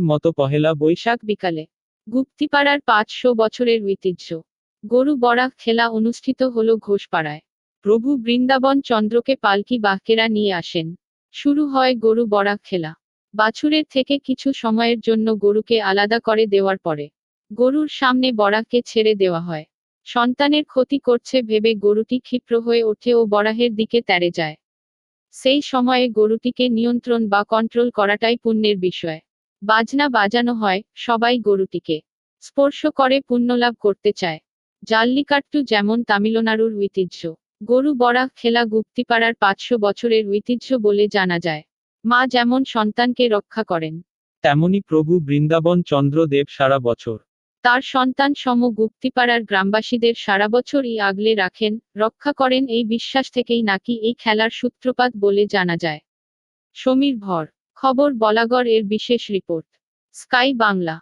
মতো পহেলা বৈশাখ। বিকালে। গুপ্তিপাড়ার পাঁচশো বছরের ঐতিহ্য। গরু বরাক খেলা অনুষ্ঠিত হল ঘোষপাড়ায়। প্রভু বৃন্দাবন চন্দ্রকে পালকি বাহকেরা নিয়ে আসেন। শুরু হয় গরু বরাক খেলা। বাছুরের থেকে কিছু সময়ের জন্য গরুকে আলাদা করে দেওয়ার পরে। গরুর সামনে বরাককে ছেড়ে দেওয়া হয়। সন্তানের ক্ষতি করছে ভেবে গরুটি ক্ষিপ্র হয়ে ওঠে ও বরাহের দিকে তেড়ে যায়। সেই সময়ে গরুটিকে নিয়ন্ত্রণ বা কন্ট্রোল করাটাই পুণ্যের বিষয়। বাজনা বাজানো হয় সবাই গরুটিকে। স্পর্শ করে পুণ্যলাভ করতে চায়। জাল্লিকাট্টু যেমন তামিলনাড়ুর ঐতিহ্য। গরু বরাক খেলা গুপ্তিপাড়ার পাঁচশো বছরের ঐতিহ্য বলে জানা যায়। মা যেমন সন্তানকে রক্ষা করেন। তেমনি প্রভু বৃন্দাবন চন্দ্রদেব সারা বছর। তার সন্তান সম গুপ্তিপাড়ার গ্রামবাসীদের সারা বছরই আগলে রাখেন রক্ষা করেন এই বিশ্বাস থেকেই নাকি এই খেলার সূত্রপাত বলে জানা যায়। সমীর ভর খবর বলাগড় এর বিশেষ রিপোর্ট স্কাই বাংলা।